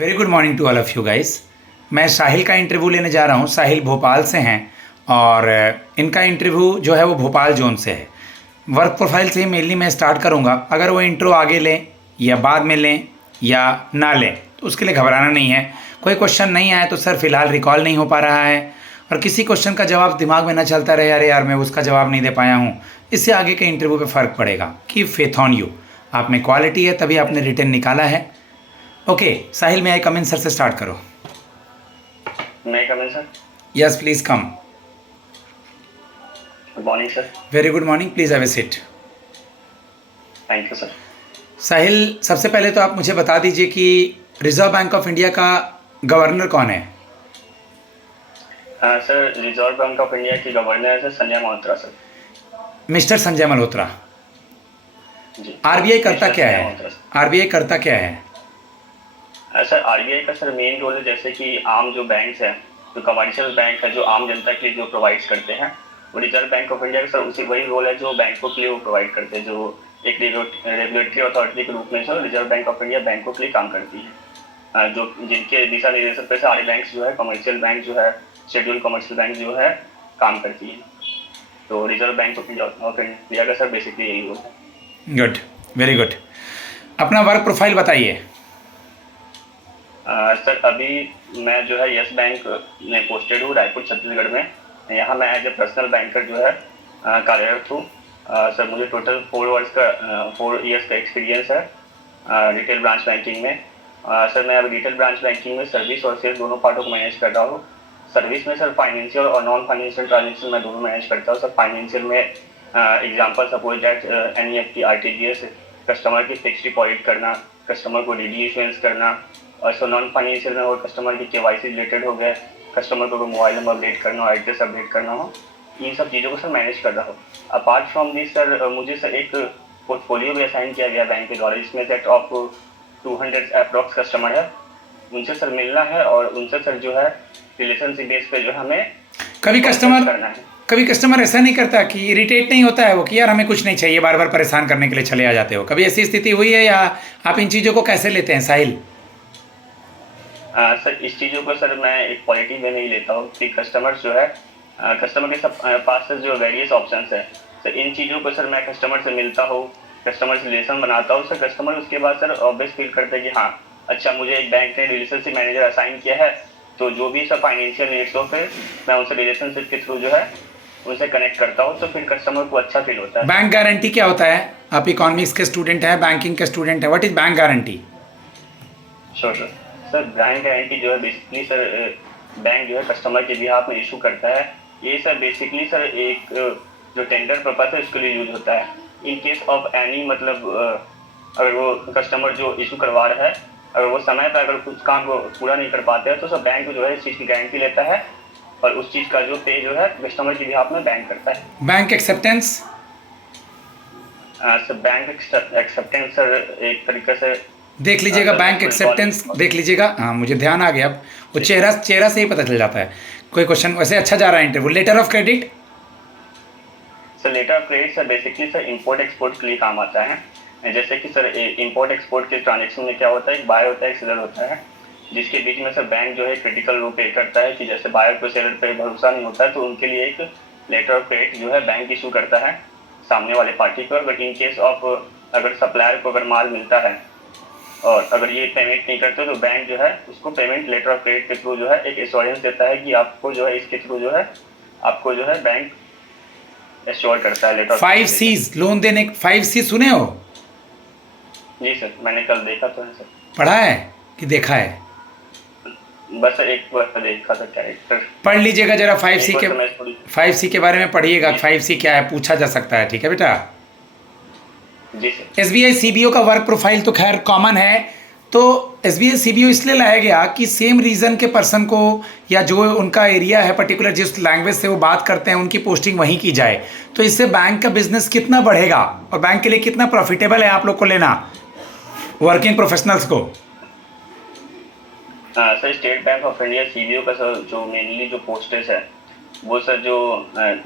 Very good morning to all of you guys. मैं साहिल का interview लेने जा रहा हूँ। साहिल भोपाल से हैं और इनका इंटरव्यू जो है वो भोपाल जोन से है। वर्क प्रोफाइल से ही मेनली मैं स्टार्ट करूँगा। अगर वो इंट्रो आगे लें या बाद में लें या ना लें तो उसके लिए घबराना नहीं है। कोई क्वेश्चन नहीं आया तो सर फिलहाल रिकॉल नहीं हो पा रहा है, और किसी क्वेश्चन का जवाब दिमाग में ना चलता रहे, अरे यार मैं उसका जवाब नहीं दे पाया हूँ, इससे आगे के इंटरव्यू पे फ़र्क पड़ेगा। Keep faith on you. आप में क्वालिटी है तभी आपने रिटर्न निकाला है। ओके साहिल, मैं आई कम इन सर से स्टार्ट करो। मैं come in sir. Yes please come. Good morning sir. Very good morning, please have a seat. Thank you sir. Sahil, सबसे पहले तो आप मुझे बता दीजिए कि रिजर्व बैंक ऑफ इंडिया का गवर्नर कौन है? Sir Reserve Bank of India के गवर्नर है sir Sanjay Malhotra sir. Mister Sanjay Malhotra. जी। आरबीआई करता मिस्टर क्या संजय है? मल्होत्रा सर। आरबीआई करता क्या है? सर आरबीआई का सर मेन रोल है जैसे कि आम जो बैंक है, जो कमर्शियल बैंक है, जो आम जनता के लिए जो प्रोवाइड करते हैं, वो रिजर्व बैंक ऑफ इंडिया का सर उसी वही रोल है जो बैंकों के लिए वो प्रोवाइड करते हैं। जो एक रेगुलेटरी अथॉरिटी के रूप में sir Reserve Bank of India बैंकों के लिए काम करती है। जो जिनके दिशा निर्देशन पर सारे बैंक जो है, कमर्शियल बैंक जो है, शेड्यूल कमर्शियल बैंक जो है काम करती है। तो रिजर्व बैंक ऑफ इंडिया का सर बेसिकली यही रोल है। Good, very good. अपना वर्क प्रोफाइल बताइए। सर अभी मैं जो है यस बैंक में पोस्टेड हूँ रायपुर छत्तीसगढ़ में। यहाँ मैं एज ए पर्सनल बैंकर जो है कार्यरत हूँ। सर मुझे टोटल 4 ईयर्स का एक्सपीरियंस है रिटेल ब्रांच बैंकिंग में। सर मैं अब रिटेल ब्रांच बैंकिंग में सर्विस और सेल्स दोनों पार्टों को मैनेज कर रहा हूँ। सर्विस में सर फाइनेंशियल और नॉन फाइनेंशियल ट्रांजेक्शन मैं दोनों मैनेज करता हूँ। सर फाइनेंशियल में example suppose that NEFT RTGS, customer की फिक्स डिपॉजिट करना, कस्टमर को DD इशुएंस करना। और सो नॉन फाइनेंशियल में और कस्टमर की KYC रिलेटेड हो गए, कस्टमर को मोबाइल नंबर अपडेट करना हो, एड्रेस अपडेट करना हो, इन सब चीज़ों को सर मैनेज कर रहा हूँ। अपार्ट फ्रॉम दिस सर मुझे सर एक पोर्टफोलियो भी असाइन किया गया बैंक के द्वारा, जिसमें सेट ऑफ 200 अप्रॉक्स कस्टमर है। उनसे सर मिलना है और उनसे सर जो है रिलेशनशिप बेस पे जो हमें कभी कस्टमर करना है। कभी कस्टमर ऐसा नहीं करता कि इरिटेट नहीं होता है वो कि यार हमें कुछ नहीं चाहिए, बार बार परेशान करने के लिए चले आ जाते हो? कभी ऐसी स्थिति हुई है, या आप इन चीज़ों को कैसे लेते हैं साहिल? सर इस चीज़ों को सर मैं एक पॉजिटिव वे में ही लेता हूँ कि कस्टमर्स जो है कस्टमर के पास से जो वेरियस ऑप्शंस है, सर इन चीज़ों को सर मैं कस्टमर से मिलता हूँ, कस्टमर से रिलेशन बनाता हूँ। सर कस्टमर उसके बाद सर ऑब्वियस फील करते हैं कि हाँ अच्छा मुझे एक बैंक ने रिलेशनशिप मैनेजर असाइन किया है, तो जो भी सर फाइनेंशियल नीड्स हो फिर मैं उनसे रिलेशनशिप के थ्रू जो है उनसे कनेक्ट करता हूँ, तो फिर कस्टमर को अच्छा फील होता है। बैंक गारंटी क्या होता है? आप इकोनॉमिक्स के स्टूडेंट हैं, बैंकिंग के स्टूडेंट हैं, what is bank guarantee? Sure sir. Sir bank guarantee जो है बेसिकली सर बैंक जो है कस्टमर के बिहाफ में इशू करता है। ये सर बेसिकली सर एक जो टेंडर पर्पस है उसके लिए यूज होता है। इन केस ऑफ एनी मतलब अगर वो कस्टमर जो इशू करवा रहा है, अगर वो समय पर अगर कुछ काम को पूरा नहीं कर पाते हैं, तो सर बैंक जो है इस चीज़ की गारंटी लेता है और उस चीज़ का जो पे जो है कस्टमर के बिहाफ में बैंक करता है। Bank acceptance? Sir bank acceptance sir एक तरीके से देख लीजिएगा, बैंक एक्सेप्टेंस देख लीजिएगा। हाँ मुझे ध्यान आ गया अब, वो चेहरा से ही पता चल जाता है। कोई क्वेश्चन वैसे अच्छा जा रहा है interview. Letter of credit? Sir letter of credit sir basically sir import export के लिए काम आता है। जैसे कि सर इंपोर्ट एक्सपोर्ट के ट्रांजेक्शन में क्या होता है, एक बायर होता है, एक सेलर होता है, जिसके बीच में सर बैंक जो है क्रिटिकल रोल प्ले करता है कि जैसे बायर को सेलर पे भरोसा नहीं होता है, तो उनके लिए एक लेटर ऑफ क्रेडिट जो है बैंक इशू करता है सामने वाले पार्टी को। बट इन केस ऑफ अगर सप्लायर को अगर माल मिलता है और अगर ये पेमेंट नहीं करते, तो बैंक जो है उसको पेमेंट लेटर ऑफ क्रेडिट के थ्रू जो है एक एश्योरेंस देता है कि आपको जो है इसके थ्रू जो है आपको जो है बैंक एश्योर करता है लेटर। 5 C's लोन देने, 5 C सुने हो? जी सर मैंने कल देखा तो है सर। पढ़ा है कि देखा है? बस एक बार देखा था कैरेक्टर। पढ़ लीजिएगा जरा 5 C के बारे में पढ़िएगा। 5 C क्या है पूछा जा सकता है, ठीक है बेटा? जी सर। SBI CBO का वर्क प्रोफाइल तो खैर कॉमन है। तो SBI CBO इसलिए लाया गया कि सेम रीजन के पर्सन को, या जो उनका एरिया है पर्टिकुलर, जिस लैंग्वेज से वो बात करते हैं, उनकी पोस्टिंग वहीं की जाए। तो इससे बैंक का बिजनेस कितना बढ़ेगा और बैंक के लिए कितना प्रॉफिटेबल है आप लोग को लेना, वर्किंग प्रोफेशनल्स को। Sir state bank of India CBO का सर जो मेनली जो पोस्टेज है वो सर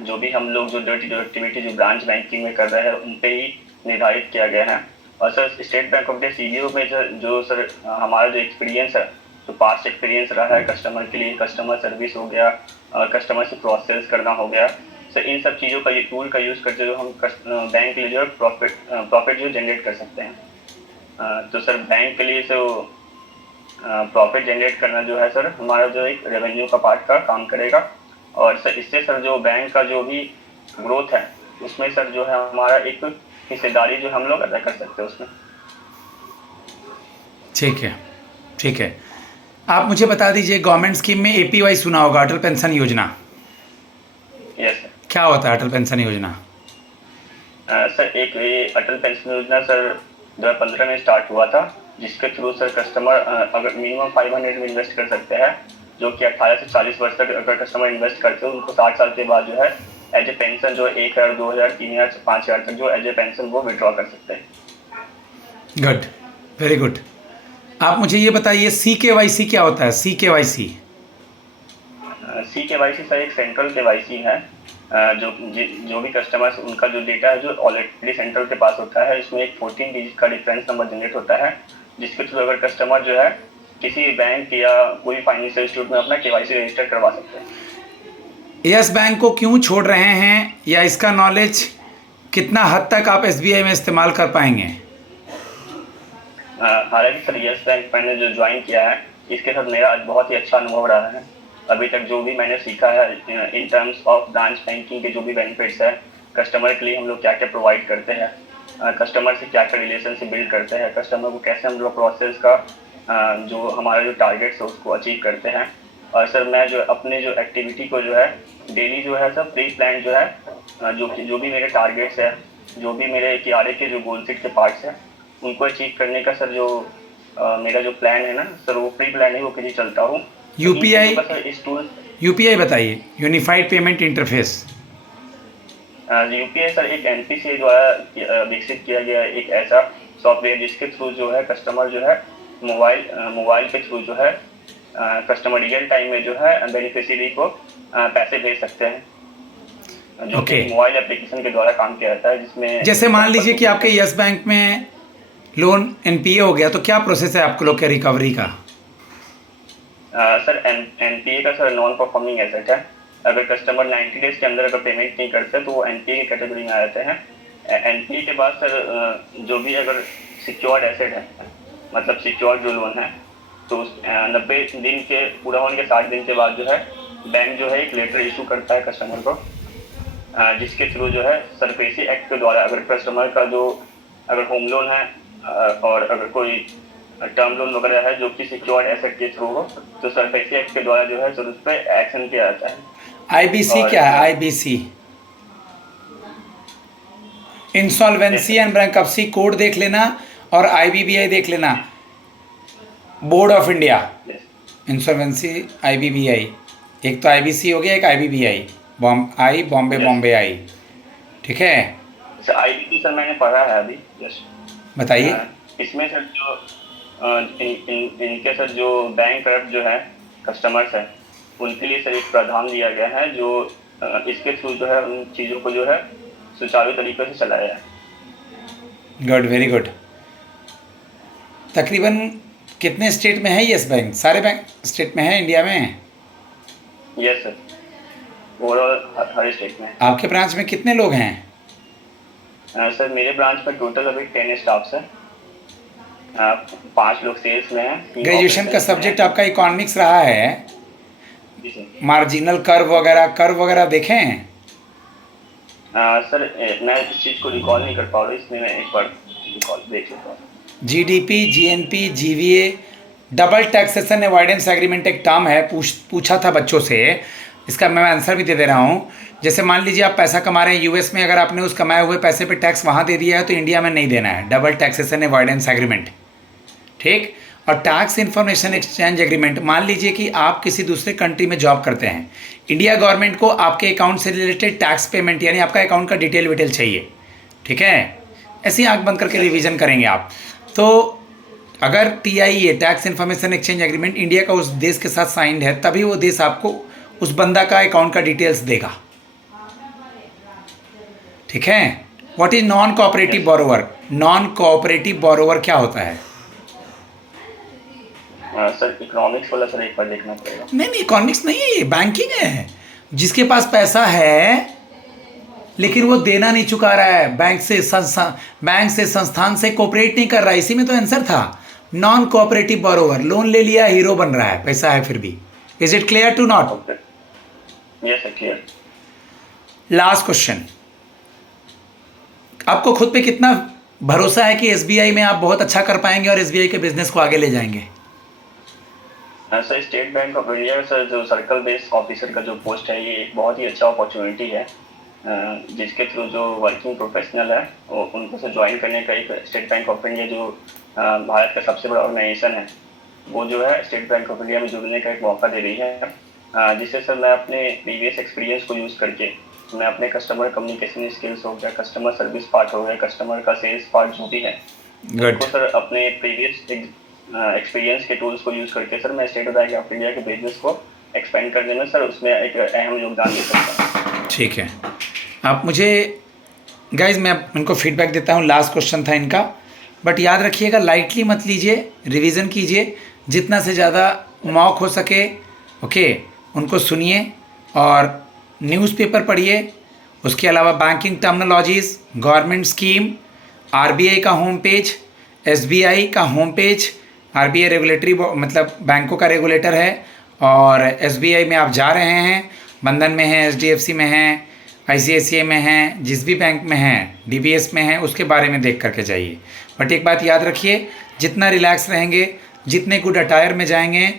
जो भी हम लोग जो एक्टिविटी जो ब्रांच बैंकिंग में कर रहे हैं उन पे ही निर्धारित किया गया है। और sir state bank of India CBO में जो सर हमारा जो एक्सपीरियंस है तो पास्ट एक्सपीरियंस रहा है कस्टमर के लिए, कस्टमर सर्विस हो गया, कस्टमर से क्रॉस सेल्स करना हो गया। सर इन सब चीज़ों का ये टूल का यूज़ करते हुए हम बैंक के लिए जो है प्रॉफिट जो जनरेट कर सकते हैं। तो सर बैंक के लिए प्रॉफिट जनरेट करना जो है सर हमारा जो एक रेवेन्यू का पार्ट का काम करेगा। और सर इससे सर जो बैंक का जो भी ग्रोथ है उसमें सर जो है हमारा एक हिस्सेदारी जो हम लोग अदा कर सकते हैं उसमें। ठीक है, ठीक है। आप मुझे बता दीजिए, गवर्नमेंट स्कीम में APY सुना होगा, अटल पेंशन योजना। Yes sir. क्या होता है अटल पेंशन योजना? सर एक ये अटल पेंशन योजना सर 2015 में स्टार्ट हुआ था, जिसके थ्रू सर कस्टमर अगर मिनिमम 500 में इन्वेस्ट कर सकते हैं, जो कि 18 से 40 वर्ष तक अगर कस्टमर इन्वेस्ट करते हैं उनको 60 साल के बाद जो है एज ए पेंशन जो 1000, 2000, 3000, 5000 तक जो एज ए पेंशन वो विड्रॉ कर सकते हैं। Good, very good. आप मुझे ये बताइए, CKYC क्या होता है? CKYC CKYC सर एक सेंट्रल KYC है। जो भी कस्टमर्स उनका जो डेटा है जो ऑलरेडी सेंट्रल के पास होता है, इसमें एक 14 डिजिट का डिफरेंस नंबर जनरेट होता है, जिसके थ्रू अगर कस्टमर जो है किसी बैंक या कोई फाइनेंशियल इंस्टीट्यूट में अपना KYC रजिस्टर करवा सकते हैं। यस बैंक को क्यों छोड़ रहे हैं, या इसका नॉलेज कितना हद तक आप SBI में इस्तेमाल कर पाएंगे? हालांकि सर यस बैंक मैंने जो ज्वाइन किया है इसके साथ मेरा आज बहुत ही अच्छा अनुभव रहा है। अभी तक जो भी मैंने सीखा है in terms of branch banking के जो भी बेनिफिट्स है, कस्टमर के लिए हम लोग क्या क्या प्रोवाइड करते हैं, कस्टमर से क्या क्या रिलेशनशिप बिल्ड करते हैं, कस्टमर को कैसे हम लोग प्रोसेस का जो हमारा जो टारगेट्स है उसको अचीव करते हैं। और सर मैं जो अपने जो एक्टिविटी को जो है डेली जो है सर प्री प्लान जो है जो भी मेरे टारगेट्स है, जो भी मेरे KRA के जो गोल सेट के पार्ट्स हैं उनको अचीव करने का सर जो मेरा जो प्लान है ना सर वो प्री प्लान ही वो कहीं चलता हूँ। UPI बताइए, unified payment interface. UPI sir एक NPCI द्वारा विकसित किया गया एक ऐसा सॉफ्टवेयर जिसके थ्रू जो है कस्टमर जो है मोबाइल के थ्रू जो है कस्टमर रियल टाइम में जो है बेनिफिशियरी को पैसे भेज सकते हैं, जो कि मोबाइल एप्लीकेशन के द्वारा काम किया जाता है, जिसमें जैसे मान लीजिए कि आपके यस बैंक में लोन NPA हो गया, तो क्या प्रोसेस है आपको लोग के रिकवरी का? सर NPA का सर नॉन परफॉर्मिंग एसेट है। अगर कस्टमर 90 डेज के अंदर अगर पेमेंट नहीं करते तो वो NPA की कैटेगरी में आ जाते हैं। NPA के बाद सर जो भी अगर सिक्योर्ड एसेट है, मतलब सिक्योर्ड जो लोन है, तो 90 दिन के पूरा होने के 60 दिन के बाद जो है बैंक जो है एक लेटर इशू करता है कस्टमर को, जिसके थ्रू जो है सरफेसी एक्ट के द्वारा अगर कस्टमर का जो अगर होम लोन है और अगर कोई टर्म लोन वगैरह है जो कि सिक्योर्ड एसेट के थ्रू हो, तो सरफेसी एक्ट के द्वारा जो है सर उस पर एक्शन किया जाता है। IBC क्या है? IBC insolvency and bankruptcy code देख लेना, और IBBI देख लेना, board of India. Insolvency IBBI, एक तो IBC हो गया, एक IBBI, बॉम्बे आई। ठीक है सर। IBC सर मैंने पढ़ा है अभी जस्ट। बताइए। इसमें सर जो इनके सर जो बैंक जो है कस्टमर्स है उनके लिए सर एक प्रावधान दिया गया है जो इसके थ्रू जो है उन चीज़ों को जो है सुचारू तरीके से चलाया है। Good, very good. तकरीबन कितने स्टेट में है यस बैंक? सारे बैंक स्टेट में है इंडिया में? यस सर, ओवरऑल हर स्टेट में। आपके ब्रांच में कितने लोग हैं? सर मेरे ब्रांच में टोटल अभी 10 स्टाफ्स हैं, 5 लोग सेल्स में हैं। ग्रेजुएशन का सब्जेक्ट आपका इकोनॉमिक्स रहा है, मार्जिनल कर्व वगैरह देखे हैं? सर मैं इस चीज़ को रिकॉल नहीं कर पा रहा हूँ, इसलिए मैं एक बार रिकॉल देख लेता हूँ। GDP, GNP, GVA, double taxation avoidance agreement एक टर्म है, पूछा था बच्चों से, इसका मैं आंसर भी दे रहा हूँ। जैसे मान लीजिए आप पैसा कमा रहे हैं US में, अगर आपने उस कमाए हुए पैसे पे टैक्स वहाँ दे दिया है तो इंडिया में नहीं देना है, डबल टैक्सेशन अवॉइडेंस एग्रीमेंट। ठीक। और टैक्स इन्फॉर्मेशन एक्सचेंज एग्रीमेंट, मान लीजिए कि आप किसी दूसरे कंट्री में जॉब करते हैं, इंडिया गवर्नमेंट को आपके अकाउंट से रिलेटेड टैक्स पेमेंट यानी आपका अकाउंट का डिटेल चाहिए। ठीक है, ऐसे ही आँख बंद करके रिवीजन करेंगे आप। तो अगर TIA tax information exchange agreement India का उस देश के साथ साइंड है, तभी वो देश आपको उस बंदा का अकाउंट का डिटेल्स देगा। ठीक है। What is non cooperative borrower? Non cooperative borrower क्या होता है? सर इकोनॉमिक्स वाला सर एक बार देखना पड़ेगा। नहीं नहीं, इकोनॉमिक्स नहीं है, ये बैंकिंग है। जिसके पास पैसा है लेकिन वो देना नहीं चुका रहा है, बैंक से संस्थान से कोऑपरेट नहीं कर रहा है, इसी में तो आंसर था। नॉन कोऑपरेटिव बोरोवर, लोन ले लिया, हीरो बन रहा है, पैसा है फिर भी। Is it clear to not? Okay, yes sir clear. Last question, आपको खुद पे कितना भरोसा है कि एसबीआई में आप बहुत अच्छा कर पाएंगे और एसबीआई के बिजनेस को आगे ले जाएंगे? Sir state bank of India sir जो सर्कल बेस्ड ऑफिसर का जो पोस्ट है, ये एक बहुत ही अच्छा अपॉर्चुनिटी है, जिसके थ्रू जो वर्किंग प्रोफेशनल है वो उनको से ज्वाइन करने का एक स्टेट बैंक ऑफ इंडिया जो भारत का सबसे बड़ा ऑर्गेनाइजेशन है, वो जो है स्टेट बैंक ऑफ इंडिया में जुड़ने का एक मौका दे रही है, जिससे सर मैं अपने प्रीवियस एक्सपीरियंस को यूज़ करके मैं अपने कस्टमर कम्युनिकेशन स्किल्स हो गया, कस्टमर सर्विस पार्ट हो गया, कस्टमर का सेल्स पार्ट जो भी है, उसको सर अपने प्रीवियस एक्सपीरियंस के टूल्स को यूज़ करके सर मैं स्टेट बैंक ऑफ इंडिया के बिजनेस को एक्सपेंड करने में सर उसमें एक अहम योगदान दे सकता हूँ। ठीक है, आप मुझे गाइज, मैं इनको फीडबैक देता हूँ। लास्ट क्वेश्चन था इनका, बट याद रखिएगा लाइटली मत लीजिए, रिवीजन कीजिए जितना से ज़्यादा मॉक हो सके। ओके, उनको सुनिए और न्यूज़पेपर पढ़िए। उसके अलावा banking terminologies, government scheme, RBI का होम पेज, एसबीआई का होम पेज। आरबीआई रेगुलेटरी मतलब बैंकों का रेगुलेटर है, और एसबीआई में आप जा रहे हैं, बंधन में हैं, एचडीएफसी में हैं, आईसीआईसीआई में हैं, जिस भी बैंक में हैं, डीबीएस में हैं, उसके बारे में देख करके जाइए। बट एक बात याद रखिए, जितना रिलैक्स रहेंगे, जितने गुड अटायर में जाएंगे,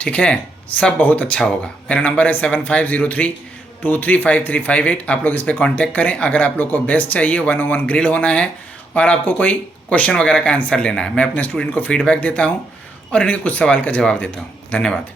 ठीक है, सब बहुत अच्छा होगा। मेरा नंबर है 7503235358। आप लोग इस पर कांटेक्ट करें अगर आप लोग को बेस्ट चाहिए, 101 ग्रिल होना है और आपको कोई क्वेश्चन वगैरह का आंसर लेना है। मैं अपने स्टूडेंट को फीडबैक देता हूँ और इनके कुछ सवाल का जवाब देता हूँ। धन्यवाद।